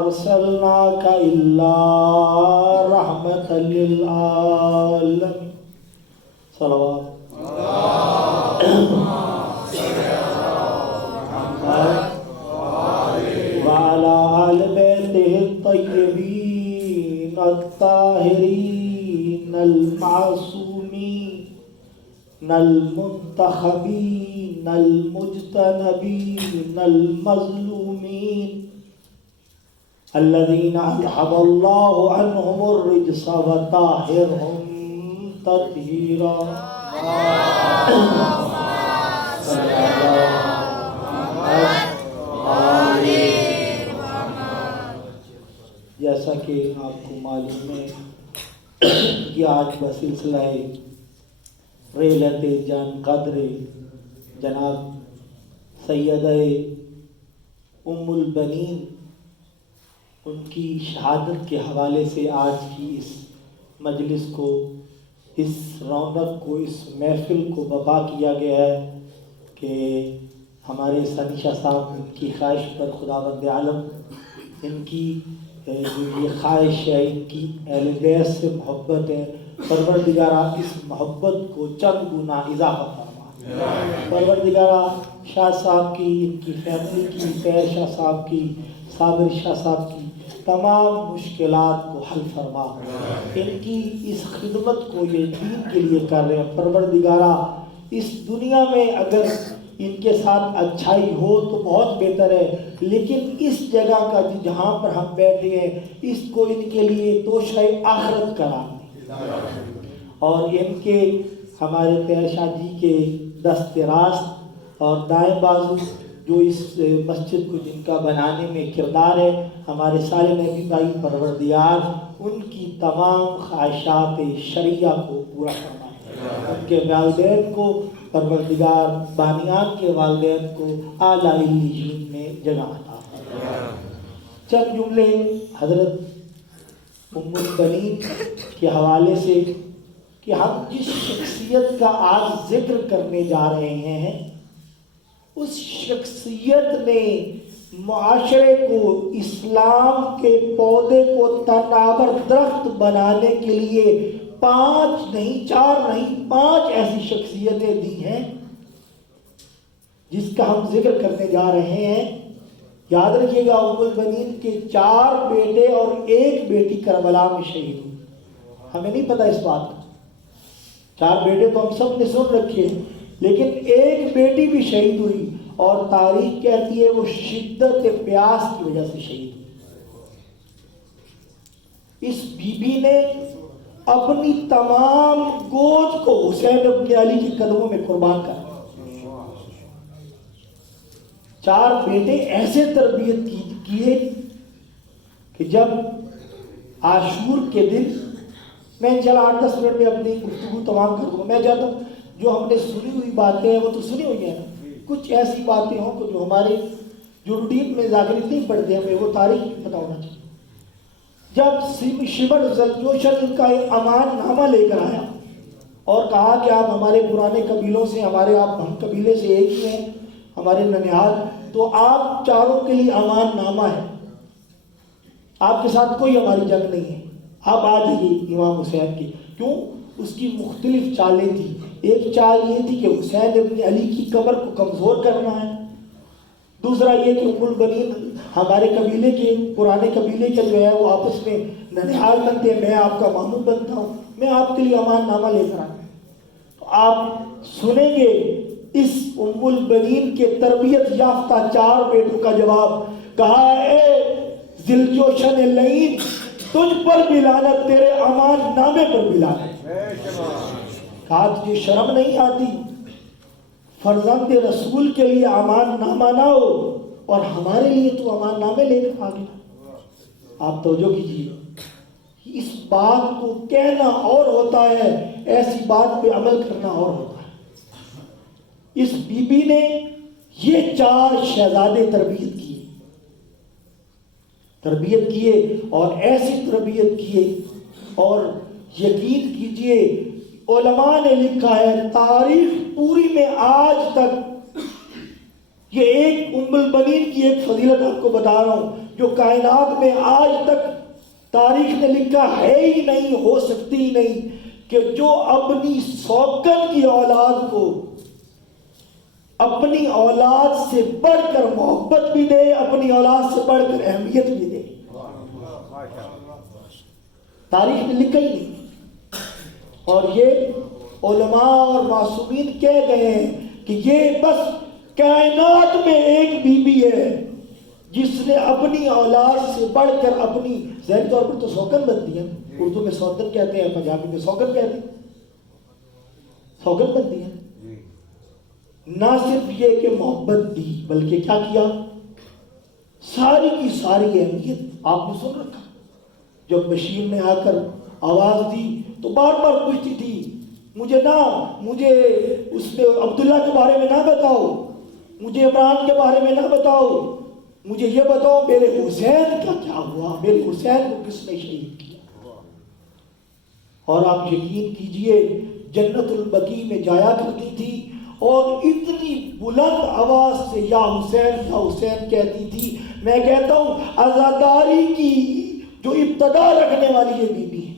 أرسلناك إلا رحمة للعالمين. صلوات وعلى آل بيته الطيبين الطاهرين المعصومين المنتخبين المجتنبين المظلومين الذين أذهب الله عنهم الرجس وطهرهم تطهيرا. جیسا کہ آپ کو معلوم ہے کہ آج بسلسلہ ریلت جان قدر جناب سیدہ ام البنین ان کی شہادت کے حوالے سے آج کی اس مجلس کو، اس رونق کو، اس محفل کو برپا کیا گیا ہے کہ ہمارے ثانی شاہ صاحب ان کی خواہش پر خداوند عالم ان کی جو یہ خواہش ہے، ان کی اہل بیت سے محبت ہے، پروردگارہ اس محبت کو چند گنا اضافہ فرما. پروردگارہ شاہ صاحب کی، ان کی فیملی کی، طاہر شاہ صاحب کی، صابر شاہ صاحب کی تمام مشکلات کو حل فرما. ان کی اس خدمت کو یہ دین کے لیے کر رہے ہیں، پروردگارہ اس دنیا میں اگر ان کے ساتھ اچھائی ہو تو بہت بہتر ہے، لیکن اس جگہ کا جہاں پر ہم بیٹھے ہیں اس کو ان کے لیے توشہ آخرت قرار دیں. اور ان کے ہمارے طاہر شاہ جی کے دست راست اور دائیں بازو جو اس مسجد کو جن کا بنانے میں کردار ہے، ہمارے سارے نبی بھائی پروردگار ان کی تمام خواہشات شرعیہ کو پورا فرمائے. ان کے والدین کو پروردگار بانیان کے والدین کو اعلیٰ علیین میں جگہ عطا فرمائے. چند جملے حضرت ام البنین کے حوالے سے کہ ہم جس شخصیت کا آج ذکر کرنے جا رہے ہیں اس شخصیت نے معاشرے کو، اسلام کے پودے کو تناور درخت بنانے کے لیے 5 نہیں 4 نہیں 5 ایسی شخصیتیں دی ہیں جس کا ہم ذکر کرنے جا رہے ہیں. یاد رکھیے گا ام البنین کے 4 بیٹے اور 1 بیٹی کربلا میں شہید ہوئی. ہمیں نہیں پتہ اس بات کا. 4 بیٹے تو ہم سب نے سن رکھے ہیں، لیکن 1 بیٹی بھی شہید ہوئی اور تاریخ کہتی ہے وہ شدت پیاس کی وجہ سے شہید ہوئی. اس بی بی نے اپنی تمام گود کو حسین ابن علی کے قدموں میں قربان کر. 4 بیٹے ایسے تربیت کیے کہ جب عاشور کے دن، میں چلا 8-10 منٹ میں اپنی گفتگو تمام کر دوں. میں چاہتا ہوں جو ہم نے سنی ہوئی باتیں ہیں وہ تو سنی ہوئی ہیں، کچھ ایسی باتیں ہوں جو ہمارے جو روٹین میں ذاکرت نہیں پڑھتے ہمیں وہ تاریخ پتہ ہونا چاہیے. جب شمر زلجوشن ان کا ایک امان نامہ لے کر آیا اور کہا کہ آپ ہمارے پرانے قبیلوں سے، ہمارے آپ ہم قبیلے سے ایک ہی ہیں، ہمارے ننیال، تو آپ چاروں کے لیے امان نامہ ہے، آپ کے ساتھ کوئی ہماری جنگ نہیں ہے، آپ آ جائیے امام حسین کی. کیوں؟ اس کی مختلف چالیں تھیں. ایک چال یہ تھی کہ حسین ابن علی کی کمر کو کمزور کرنا ہے. دوسرا یہ کہ ام البنین ہمارے قبیلے کے، پرانے قبیلے کے جو ہے وہ آپس میں ننیال بنتے ہیں، میں آپ کا ماموں بنتا ہوں، میں آپ کے لیے امان نامہ لے کر آیا. تو آپ سنیں گے اس ام البنین کے تربیت یافتہ 4 بیٹوں کا جواب. کہا اے ذلجوشن لعین، تجھ پر بھی لعنت، تیرے امان نامے پر بھی لعنت. کہا تجھے شرم نہیں آتی؟ فرزند رسول کے لیے امان نامہ نہ ہو اور ہمارے لیے تو امان نامے لے کر آ گیا. آپ توجہ کیجیے، اس بات کو کہنا اور ہوتا ہے، ایسی بات پہ عمل کرنا اور ہوتا ہے. اس بی بی نے یہ 4 شہزادے تربیت کیے اور ایسی تربیت کیے. اور یقین کیجئے علماء نے لکھا ہے تاریخ پوری میں آج تک، یہ ایک ام البنین کی ایک فضیلت آپ کو بتا رہا ہوں جو کائنات میں آج تک تاریخ نے لکھا ہے ہی نہیں، ہو سکتی ہی نہیں، کہ جو اپنی سوکن کی اولاد کو اپنی اولاد سے بڑھ کر محبت بھی دے، اپنی اولاد سے بڑھ کر اہمیت بھی دے، تاریخ میں لکھا ہی نہیں۔ اور یہ علماء اور معصومین کہہ گئے ہیں کہ یہ بس کائنات میں ایک بی بی ہے جس نے اپنی اولاد سے بڑھ کر اپنی، ظاہری طور پر تو سوکن بنتی ہے، اردو میں سوکن کہتے ہیں، پنجابی میں سوکن کہتے ہیں، سوکن بنتی ہے۔ نہ صرف یہ کہ محبت دی، بلکہ کیا کیا؟ ساری کی ساری اہمیت آپ نے سن رکھا۔ جب بشیر نے آ کر آواز دی تو بار بار پوچھتی تھی مجھے اس میں عبداللہ کے بارے میں نہ بتاؤ، مجھے عمران کے بارے میں نہ بتاؤ، مجھے یہ بتاؤ میرے حسین کا کیا ہوا، میرے حسین کو کس نے شہید کیا۔ اور آپ یقین کیجئے جنت البقیع میں جایا کرتی تھی اور اتنی بلند آواز سے یا حسین کہتی تھی۔ میں کہتا ہوں عزاداری کی جو ابتدا رکھنے والی یہ بی بی ہے،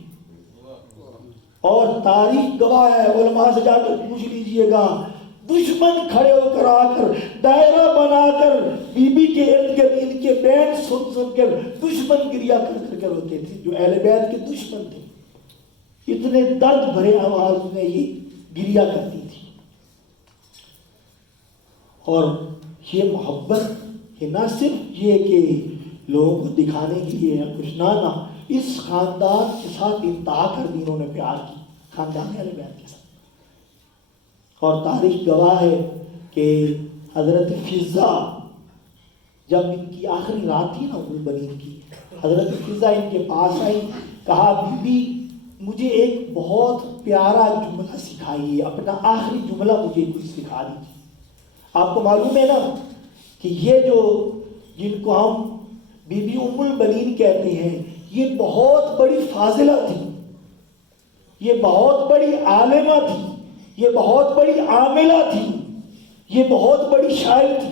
اور تاریخ گواہ ہے، علماء سے جا کر پوچھ لیجئے گا، دشمن کھڑے ہو کر آ کر دائرہ بنا کر بی بی کے ارد گرد ان کے بیت سن کر دشمن گریا کر ہوتے تھے، جو اہل بیت کے دشمن تھے، اتنے درد بھرے آواز میں یہ گریا کرتی تھی۔ اور یہ محبت، یہ نہ صرف یہ کہ لوگوں کو دکھانے کے لیے یا کچھ نہ، اس خاندان کے ساتھ انتہا کر دی انہوں نے پیار کی، خاندان اہل بیت کے ساتھ۔ اور تاریخ گواہ ہے کہ حضرت فضہ جب ان کی آخری رات تھی نا ام البنین کی، حضرت فضہ ان کے پاس آئی، کہا بی بی مجھے ایک بہت پیارا جملہ سکھائیے، اپنا آخری جملہ مجھے کچھ سکھا دیجیے۔ آپ کو معلوم ہے نا کہ یہ جو جن کو ہم بی بی ام البنین کہتے ہیں، یہ بہت بڑی فاضلہ تھی، یہ بہت بڑی عالمہ تھی، یہ بہت بڑی عاملہ تھی، یہ بہت بڑی شاعر تھی۔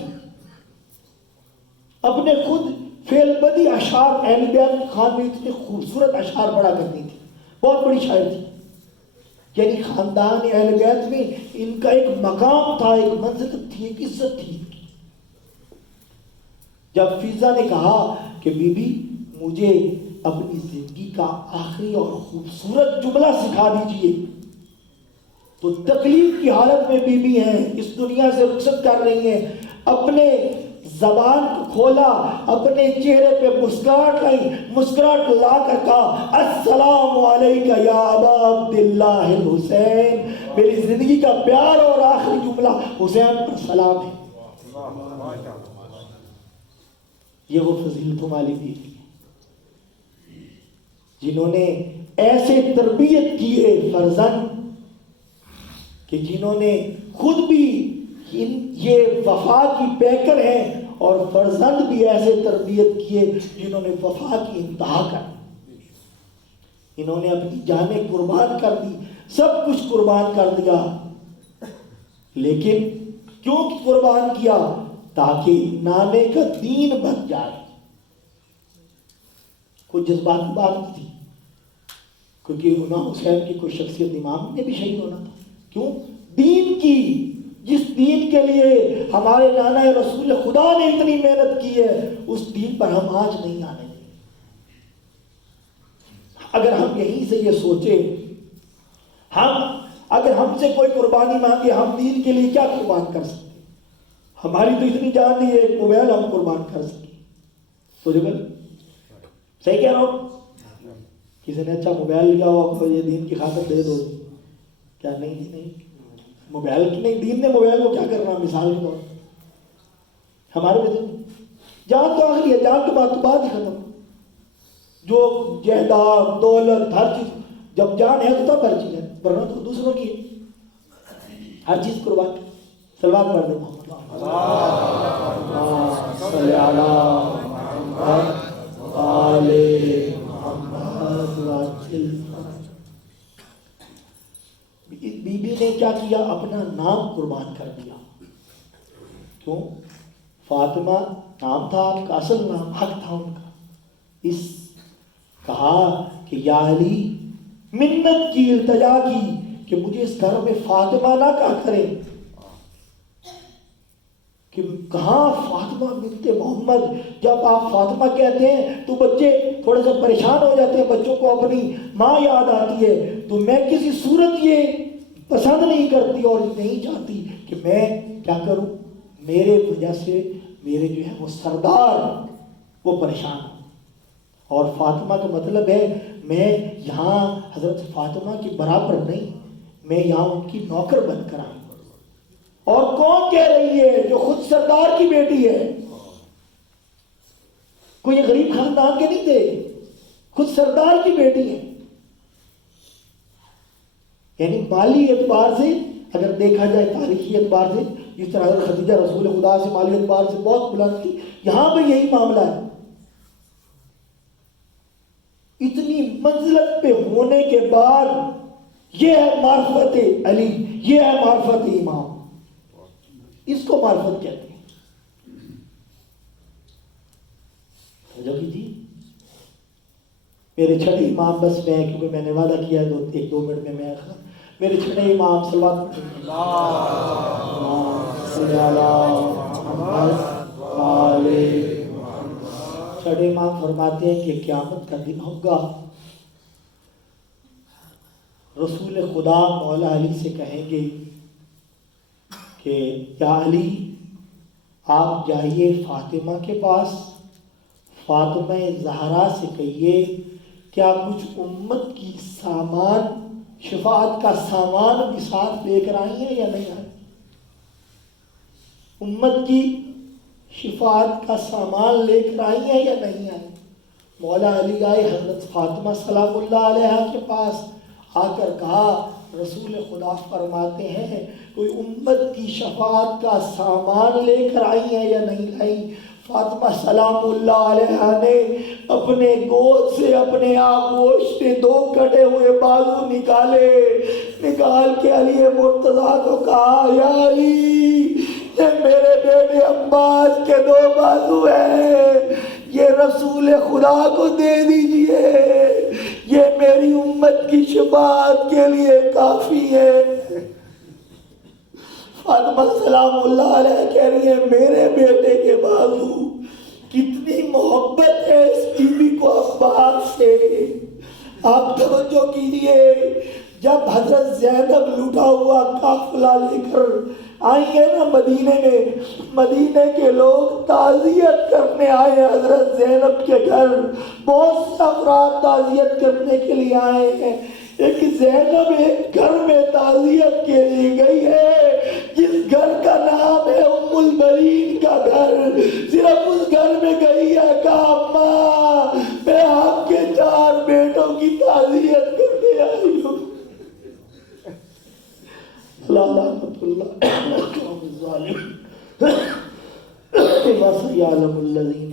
اپنے خود فعل بدی اشعار اہل بیت کے خان میں اتنے خوبصورت اشعار پڑھا کرتی تھی، بہت بڑی شاعر تھی۔ یعنی خاندان اہل بیت میں ان کا ایک مقام تھا، ایک منزلت تھی، ایک عزت تھی۔ جب فضہ نے کہا کہ بی بی مجھے اپنی زندگی کا آخری اور خوبصورت جملہ سکھا دیجئے، تو تکلیف کی حالت میں بی بی ہیں، اس دنیا سے رخصت کر رہی ہیں، اپنے زبان کو کھولا، اپنے چہرے پہ مسکراہٹ لائی، مسکراہٹ لا کر کہا السلام علیکہ یا ابا عبداللہ الحسین، میری زندگی کا پیار اور آخری جملہ حسین پر سلام ہے۔ یہ وہ فضیلتوں والی بیوی ہے جنہوں نے ایسے تربیت کیے فرزند کہ جنہوں نے خود بھی یہ وفا کی پیکر ہیں، اور فرزند بھی ایسے تربیت کیے جنہوں نے وفا کی انتہا کر دی، انہوں نے اپنی جانیں قربان کر دی، سب کچھ قربان کر دیا، لیکن کیوں قربان کیا؟ تاکہ نانے کا دین بن جائے۔ کوئی جذبات کی بات نہیں تھی، کیونکہ امام حسین کی کوئی شخصیت امام نے بھی شہید ہونا تھا، کیوں؟ دین کی، جس دین کے لیے ہمارے نانا رسول خدا نے اتنی محنت کی ہے، اس دین پر ہم آج نہیں آنے دیں۔ اگر ہم یہیں سے یہ سوچیں، اگر ہم سے کوئی قربانی مانگے، ہم دین کے لیے کیا قربان کر سکتے؟ ہماری تو اتنی جان نہیں ہے ایک موبائل ہم قربان کر سکیں، تو جو صحیح کہہ رہا ہوں؟ کسی نے اچھا موبائل لیا ہو، یہ دین کی خاطر دے دو، کیا نہیں موبائل کی نہیں، دین نے موبائل کو کیا کرنا؟ مثال کے طور ہمارے میں جان تو آخری ہے، جان کے بعد تو بات ہی ختم، جو جائیداد دولت ہر چیز، جب جان ہے تو تب ہر چیز ہے، ورنہ تو دوسروں کی ہے، ہر چیز قربان۔ سلوات پڑھ دیں محمد صلی اللہ علیہ محمد۔ بی بی نے کیا کیا؟ اپنا نام قربان کر دیا، کیوں؟ فاطمہ نام تھا آپ کا، اصل نام حق تھا ان کا. اس کہا کہ یا علی، منت کی، التجا کی کہ مجھے اس گھر میں فاطمہ نہ کہا کریں. کہ کہاں فاطمہ بنت محمد، جب آپ فاطمہ کہتے ہیں تو بچے تھوڑے سے پریشان ہو جاتے ہیں، بچوں کو اپنی ماں یاد آتی ہے. تو میں کسی صورت یہ پسند نہیں کرتی اور نہیں چاہتی کہ میں کیا کروں، میرے وجہ سے میرے جو ہے وہ سردار وہ پریشان ہوں. اور فاطمہ کا مطلب ہے میں یہاں حضرت فاطمہ کی برابر نہیں، میں یہاں ان کی نوکر بن کر آئی. اور کون کہہ رہی ہے؟ جو خود سردار کی بیٹی ہے. کوئی غریب خاندان کے نہیں تھے، خود سردار کی بیٹی ہے. یعنی مالی اعتبار سے اگر دیکھا جائے، تاریخی اعتبار سے، جس طرح حضرت خدیجہ رسول خدا سے مالی اعتبار سے بہت بلند تھی، یہاں پہ یہی معاملہ ہے. اتنی منزلت پہ ہونے کے بعد یہ ہے معرفت علی، یہ ہے معرفت امام. اس کو معرفت کہتے ہیں. جو کی تھی میرے چھٹے امام، بس میں کیونکہ میں نے وعدہ کیا ہے 1-2 منٹ میں میرے چھٹے امام صلوات چھٹے امام فرماتے ہیں کہ قیامت کا دن ہوگا، رسول خدا مولا علی سے کہیں گے کہ یا علی آپ جائیے فاطمہ کے پاس، فاطمہ زہرا سے کہیے کیا کچھ امت کی سامان، شفاعت کا سامان بھی ساتھ لے کر آئی ہیں یا نہیں آئی؟ امت کی شفاعت کا سامان لے کر آئی ہیں یا نہیں آئی؟ مولا علی آئے حضرت فاطمہ سلام اللہ علیہا کے پاس، آ کر کہا رسول خدا فرماتے ہیں کوئی امت کی شفاعت کا سامان لے کر آئی ہیں یا نہیں لائی؟ فاطمہ سلام اللہ علیہا نے اپنے گود سے اپنے آغوش کے 2 کٹے ہوئے بازو نکال کے علی مرتضیٰ کو کہا یا علی، یہ میرے بیٹے عباس کے 2 بازو ہیں، یہ رسول خدا کو دے دیجئے، یہ میری امت کی شفاعت کے لیے کافی ہے. فاطمہ سلام اللہ علیہ کہہ رہی ہے میرے بیٹے کے بازو. کتنی محبت ہے اس بیوی کو عباس سے. آپ توجہ کیجئے، جب حضرت زینب لوٹا ہوا قافلہ لے کر آئی ہے نا مدینے میں، مدینے کے لوگ تعزیت کرنے آئے حضرت زینب کے گھر. بہت سے افراد تعزیت کرنے کے لیے آئے ہیں، ایک زینب ایک گھر میں تعزیت کے لیے گئی ہے جس گھر کا نام ہے ام البرین کا گھر. صرف اس گھر میں گئی ہے کہا ماں میں آپ کے 4 بیٹوں کی تعزیت کرنے آئی ہوں. لعنت اللہ الظالم وسيعلم الذين